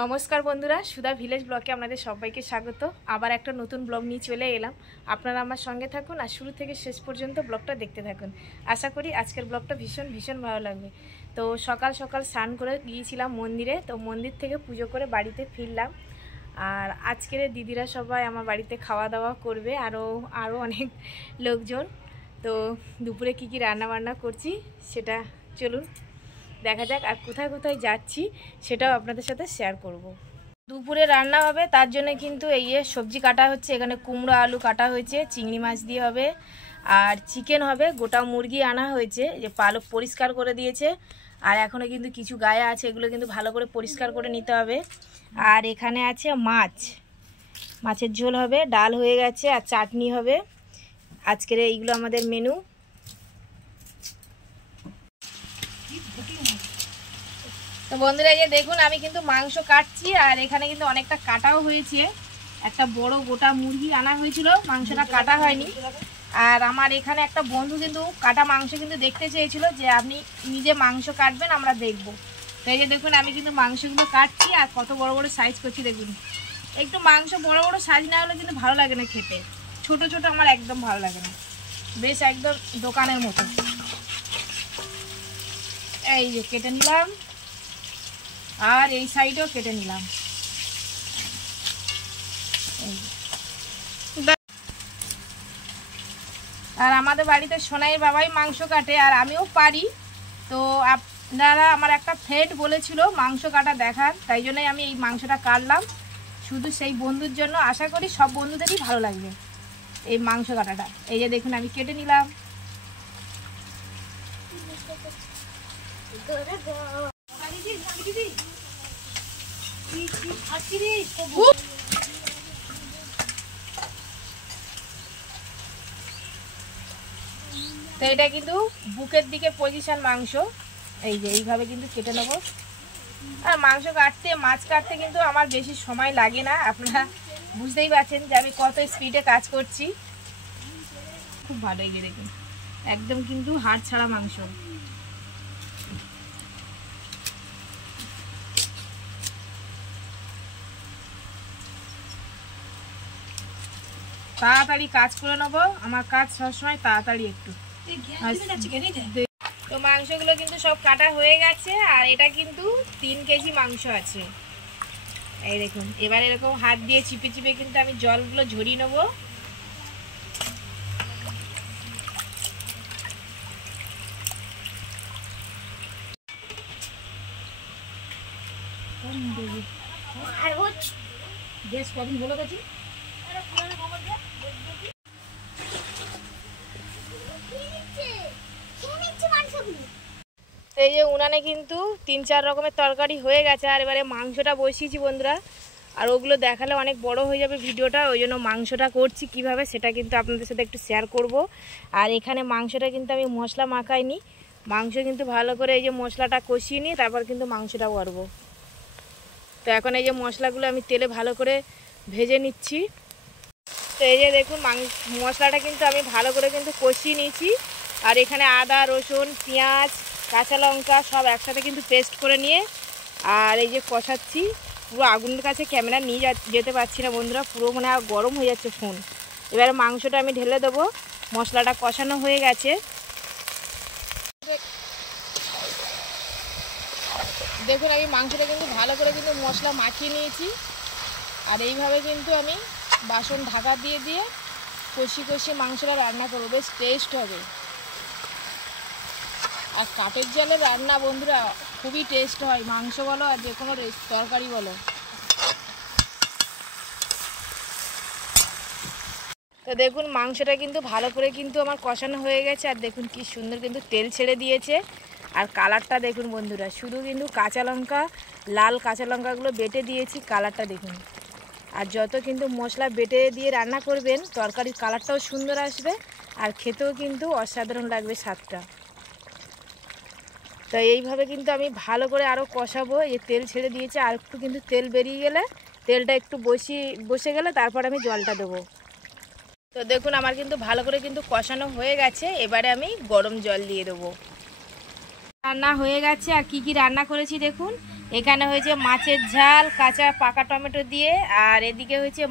নমস্কার বন্ধুরা, সুধা ভিলেজ ব্লগে আপনাদের সবাইকে স্বাগত। আবার একটা নতুন ব্লগ নিয়ে চলে এলাম। আপনারা আমার সঙ্গে থাকুন আর শুরু থেকে শেষ পর্যন্ত ব্লগটা দেখতে থাকুন। আশা করি আজকের ব্লগটা ভীষণ ভালো লাগবে। তো সকাল সকাল স্নান করে গিয়েছিলাম মন্দিরে, তো মন্দির থেকে পুজো করে বাড়িতে ফিরলাম। আর আজকের দিদিরা সবাই আমার বাড়িতে খাওয়া দাওয়া করবে, আরও অনেক লোকজন। তো দুপুরে কি রান্না বান্না করছি সেটা চলুন দেখা যাক। আর কোথায় কোথায় যাচ্ছি সেটাও আপনাদের সাথে শেয়ার করব। দুপুরে রান্না হবে, তার জন্য কিন্তু এই সবজি কাটা হচ্ছে। এখানে কুমড়ো আলু কাটা হয়েছে, চিংড়ি মাছ দিয়ে হবে, আর চিকেন হবে। গোটা মুরগি আনা হয়েছে, যে পালক পরিষ্কার করে দিয়েছে। আর এখনও কিন্তু কিছু গায়ে আছে, এগুলো কিন্তু ভালো করে পরিষ্কার করে নিতে হবে। আর এখানে আছে মাছের ঝোল হবে, ডাল হয়ে গেছে, আর চাটনি হবে। আজকের এইগুলো আমাদের মেনু। তো বন্ধুরা, এই যে দেখুন আমি কিন্তু মাংস কাটছি, আর এখানে কিন্তু অনেকটা কাটাও হয়েছে। একটা বড় গোটা মুরগি আনা হয়েছিল, মাংসটা কাটা হয়নি। আর আমার এখানে একটা বন্ধু কিন্তু কাটা মাংস কিন্তু দেখতে চেয়েছিল, যে আপনি নিজে মাংস কাটবেন, আমরা দেখব। তো এই যে দেখুন আমি কিন্তু মাংসগুলো কাটছি, আর কত বড় বড় সাইজ করছি দেখুন। একটু মাংস বড় বড় সাইজ না হলে কিন্তু ভালো লাগে না খেতে। ছোট ছোট আমার একদম ভালো লাগে না, বেশ একদম দোকানের মতো। এই যে কেটে নিলাম, আর এই সাইডেও কেটে নিলাম। আর আমাদের বাড়িতে সোনাইয়ের বাবাই মাংস কাটে, আর আমিও পারি। তো আপনারা, আমার একটা ফ্রেন্ড বলেছিল মাংস কাটা দেখার, তাই জন্যই আমি এই মাংসটা কাটলাম শুধু সেই বন্ধুর জন্য। আশা করি সব বন্ধুদেরই ভালো লাগবে এই মাংস কাটাটা। এই যে দেখুন আমি কেটে নিলাম। তো এটা কিন্তু বুকের দিকে পজিশন মাংস। এই যে এইভাবে কিন্তু কেটে নেবো। আর মাংস কাটতে, মাছ কাটতে কিন্তু আমার বেশি সময় লাগে না। আপনারা বুঝতেই পারছেন যে আমি কত স্পিডে কাজ করছি। খুব ভালো, এই যে দেখুন একদম কিন্তু হাড় ছাড়া মাংস। তাড়াতাড়ি কাজ করে নেবো, আমার কাজ সবসময় তাড়াতাড়ি একটু। তো মাংসগুলো কিন্তু সব কাটা হয়ে গেছে, আর এটা কিন্তু 3 কেজি মাংস আছে। এই দেখুন, এবার এরকম হাত দিয়ে চিপে চিপে কিন্তু আমি জলগুলো ঝরিয়ে নেবো। গ্যাস কদিন বলে গেছি। এই যে উনানে কিন্তু 3-4 রকমের তরকারি হয়ে গেছে, আর এবারে মাংসটা বসিয়েছি বন্ধুরা। আর ওগুলো দেখালে অনেক বড় হয়ে যাবে ভিডিওটা, ওই জন্য মাংসটা করছি কিভাবে সেটা কিন্তু আপনাদের সাথে একটু শেয়ার করব। আর এখানে মাংসটা কিন্তু আমি মশলা মাখাইনি, মাংস কিন্তু ভালো করে এই যে মশলাটা কষিয়ে নিই, তারপর কিন্তু মাংসটা করবো। তো এখন এই যে মশলাগুলো আমি তেলে ভালো করে ভেজে নিচ্ছি। তো এই যে দেখুন মশলাটা কিন্তু আমি ভালো করে কিন্তু কষিয়ে নিয়েছি। আর এখানে আদা, রসুন, পেঁয়াজ, কাঁচা লঙ্কা সব একসাথে কিন্তু পেস্ট করে নিয়ে আর এই যে কষাচ্ছি। পুরো আগুনের কাছে ক্যামেরা নিয়ে যেতে পারছি না বন্ধুরা, পুরো মানে গরম হয়ে যাচ্ছে ফোন। এবারে মাংসটা আমি ঢেলে দেবো। মশলাটা কষানো হয়ে গেছে। দেখুন আমি মাংসটা কিন্তু ভালো করে কিন্তু মশলা মাখিয়ে নিয়েছি। আর এইভাবে কিন্তু আমি বাসন ঢাকা দিয়ে দিয়ে কষি মাংসটা রান্না করবো, বেশ টেস্ট হবে। আর কাঠের জালে রান্না বন্ধুরা খুবই টেস্ট হয়, মাংস বলো আর যে কোনো তরকারি বলো। তো দেখুন মাংসটা কিন্তু ভালো করে কিন্তু আমার কষানো হয়ে গেছে। আর দেখুন কি সুন্দর কিন্তু তেল ছেড়ে দিয়েছে। আর কালারটা দেখুন বন্ধুরা, শুধু কিন্তু কাঁচা লঙ্কা, লাল কাঁচা লঙ্কাগুলো বেটে দিয়েছি, কালারটা দেখুন। আর যত কিন্তু মশলা বেটে দিয়ে রান্না করবেন, তরকারির কালারটাও সুন্দর আসবে, আর খেতেও কিন্তু অসাধারণ লাগবে স্বাদটা। তো এইভাবে কিন্তু আমি ভালো করে আরও কষাবো। এই তেল ছেড়ে দিয়েছে, আর একটু কিন্তু তেল বেরিয়ে গেলে, তেলটা একটু বসে গেলে তারপর আমি জলটা দেবো। তো দেখুন আমার কিন্তু ভালো করে কিন্তু কষানো হয়ে গেছে। এবারে আমি গরম জল দিয়ে দেবো। রান্না হয়ে গেছে। আর কি কি রান্না করেছি দেখুন। এখানে হয়েছে মাছের ঝাল কাঁচা পাকা টমেটো দিয়ে, আর এদিকে হয়েছে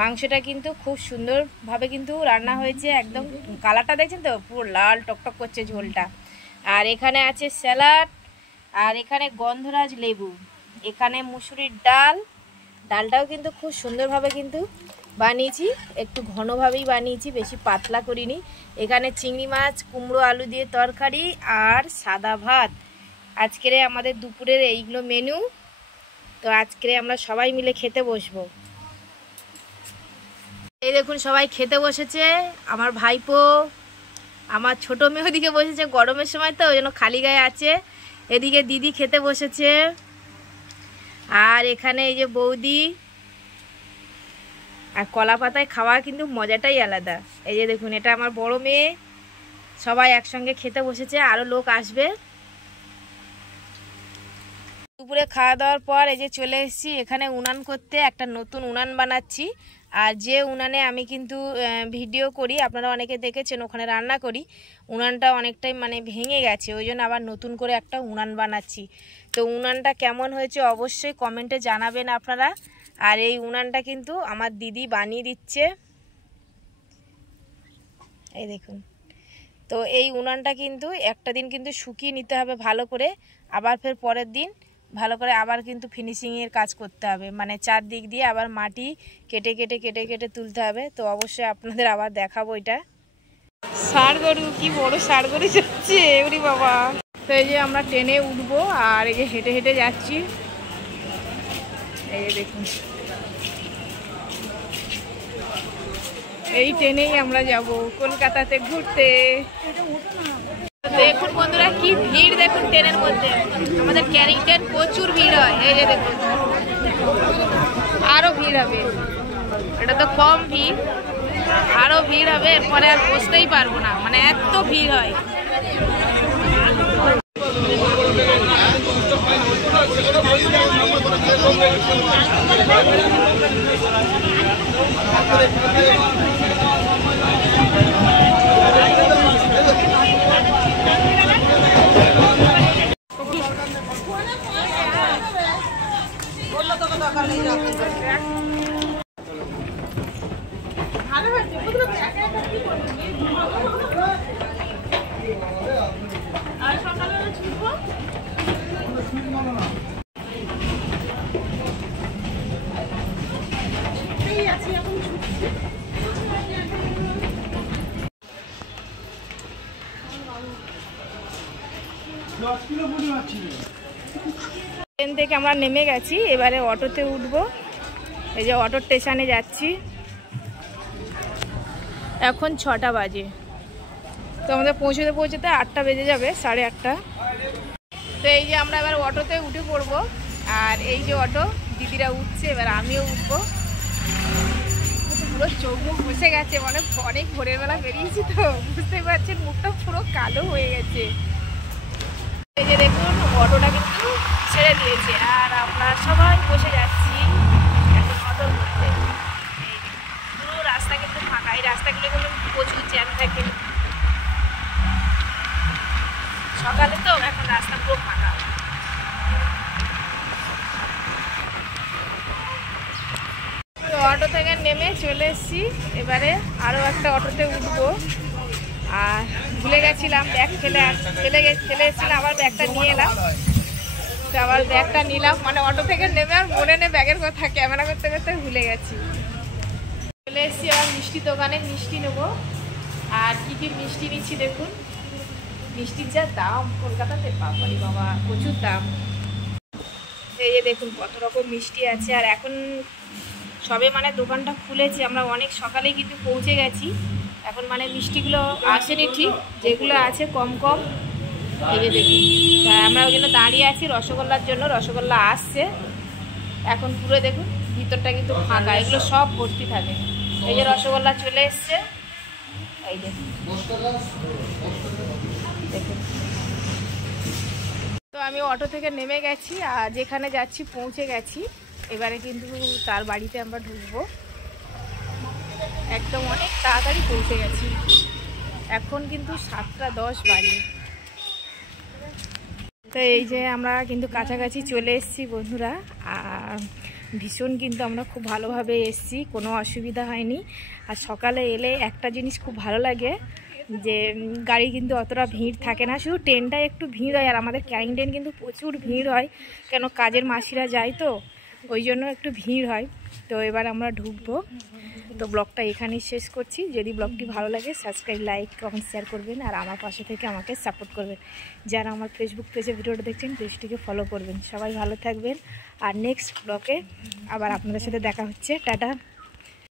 মাংসটা কিন্তু খুব সুন্দরভাবে কিন্তু রান্না হয়েছে, একদম কালারটা দেখছেন তো, পুরো লাল টকটক করছে ঝোলটা। আর এখানে আছে স্যালাড, আর এখানে গন্ধরাজ লেবু, এখানে মুসুরির ডালটাও কিন্তু খুব সুন্দরভাবে কিন্তু বানিয়েছি, একটু ঘনভাবেই বানিয়েছি, বেশি পাতলা করিনি। এখানে চিংড়ি মাছ কুমড়ো আলু দিয়ে তরকারি আর সাদা ভাত। আজকের আমাদের দুপুরের এইগুলো মেনু। তো আজকে আমরা সবাই মিলে খেতে বসবো। এই দেখুন সবাই খেতে বসেছে, আমার ভাইপো, আমার ছোট মেয়ে ওদিকে বসেছে, গরমের সময় তো ওই জন্য খালি গায়ে আছে। এদিকে দিদি খেতে বসেছে, আর এখানে এই যে বৌদি। আর কলা পাতায় খাওয়া কিন্তু মজাটাই আলাদা। এই যে দেখুন এটা আমার বড় মেয়ে, সবাই একসঙ্গে খেতে বসেছে, আরও লোক আসবে। দুপুরে খাওয়া দাওয়ার পর এই যে চলে এসেছি এখানে উনান করতে, একটা নতুন উনান বানাচ্ছি। আর যে উনানে আমি কিন্তু ভিডিও করি, আপনারা অনেকে দেখেছেন, ওখানে রান্না করি, উনানটা অনেকটাই মানে ভেঙে গেছে, ওই জন্য আবার নতুন করে একটা উনান বানাচ্ছি। তো উনানটা কেমন হয়েছে অবশ্যই কমেন্টে জানাবেন আপনারা। আর এই উনানটা কিন্তু আমার দিদি বানিয়ে দিচ্ছে, এই দেখুন। তো এই উনানটা কিন্তু একটা দিন কিন্তু শুকিয়ে নিতে হবে ভালো করে, আবার ফের পরের দিন ভালো করে আবার কিন্তু ফিনিশিংয়ের কাজ করতে হবে, মানে চারদিক দিয়ে আবার মাটি কেটে কেটে কেটে কেটে তুলতে হবে। তো অবশ্যই আপনাদের আবার দেখাবো এটা। ষাঁড় গরু, কি বড় ষাঁড় গরু যাচ্ছে এবারে বাবা। তো এই যে আমরা ট্রেনে উঠবো, আর এই যে হেঁটে হেঁটে যাচ্ছি, এই যে দেখুন এই ট্রেনেই আমরা যাব কলকাতাতে ঘুরতে। দেখুন বন্ধুরা কি ভিড়, দেখুন ট্রেনের মধ্যে, আমাদের ক্যানিং ট্রেন প্রচুর ভিড় হয়। এই যে দেখুন আরো ভিড় হবে, এটা তো কম ভিড়, আরো ভিড় হবে, এরপরে আর বসতেই পারবো না, মানে এত ভিড় হয়। ট্রেন থেকে আমরা নেমে গেছি, এবারে অটোতে উঠবো। এই যে অটো স্টেশনে যাচ্ছি, এখন 6টা বাজে, তো আমাদের পৌঁছতে 8টা বেজে যাবে, 8:30। তো এই যে আমরা এবার অটোতে উঠে পড়বো, আর এই যে অটো দিদিরা উঠছে, এবার আমিও উঠবো। পুরো চোখ মুখ বসে গেছে, মানে অনেক ভোরের বেলা বেরিয়েছি তো, বুঝতে পারছেন মুখটা পুরো কালো হয়ে গেছে। এই যে দেখুন অটোটা কিন্তু ছেড়ে দিয়েছে, আর আমরা সবাই বসে যাচ্ছি এখন অটোর মধ্যে। পুরো রাস্তা কিন্তু ফাঁকা, এই রাস্তাগুলো কিন্তু প্রচুর জ্যাম থাকে, সকালে তো এখন রাস্তা পুরো ফাঁকা। তো অটো থেকে নেমে চলে এসেছি, এবারে আরও একটা অটোতে উঠবো। আর ভুলে গেছিলাম ব্যাগ ফেলে এসেছিলাম, আবার ব্যাগটা নিয়ে এলাম। তো আবার ব্যাগটা নিলাম, মানে অটো থেকে নেমে আর মনে নেই ব্যাগের কথা, ক্যামেরা করতে করতে ভুলে গেছি। চলে এসেছি আবার মিষ্টি দোকানে, মিষ্টি নেবো। আর কি কি মিষ্টি নিচ্ছি দেখুন, মিষ্টির যা দাম কলকাতাতে, বাবারি বাবা প্রচুর দাম। এই যে দেখুন কত রকম মিষ্টি আছে, আর এখন সবে মানে দোকানটা খুলেছে, আমরা অনেক সকালেই কিন্তু পৌঁছে গেছি, এখন মানে মিষ্টিগুলো আসেনি ঠিক, যেগুলো আছে কম কম। এই যে দেখুন আমরা ওই জন্য দাঁড়িয়ে আছি রসগোল্লার জন্য, রসগোল্লা আসছে এখন। পুরো দেখুন ভিতরটা কিন্তু ফাঁকা, এগুলো সব ভর্তি থাকে। এই যে রসগোল্লা চলে এসছে, এই যে দেখুন। তো আমি অটো থেকে নেমে গেছি, আর যেখানে যাচ্ছি পৌঁছে গেছি, এবারে কিন্তু তার বাড়িতে আমরা ঢুকবো। একদম অনেক তাড়াতাড়ি পৌঁছে গেছি, এখন কিন্তু 7টা 10 বাজে। তো এই যে আমরা কিন্তু কাছাকাছি চলে এসেছি বন্ধুরা, আর ভীষণ কিন্তু আমরা খুব ভালোভাবে এসেছি, কোনো অসুবিধা হয়নি। আর সকালে এলে একটা জিনিস খুব ভালো লাগে যে গাড়ি কিন্তু অতটা ভিড় থাকে না, শুধু ট্রেনটায় একটু ভিড় হয়। আর আমাদের ক্যানিং ট্রেন কিন্তু প্রচুর ভিড় হয়, কেন কাজের মাসিরা যায় তো ওই জন্য একটু ভিড় হয়। তো এবার আমরা ঢুকবো। তো ব্লগটা এখানেই শেষ করছি। যদি ব্লগটি ভালো লাগে সাবস্ক্রাইব, লাইক, কমেন্ট, শেয়ার করবেন। আর আমার পাশে থেকে আমাকে সাপোর্ট করবেন। যারা আমার ফেসবুক পেজে ভিডিওটা দেখছেন পেজটিকে ফলো করবেন। সবাই ভালো থাকবেন। আর নেক্সট ব্লগে আবার আপনাদের সাথে দেখা হচ্ছে। টাটা।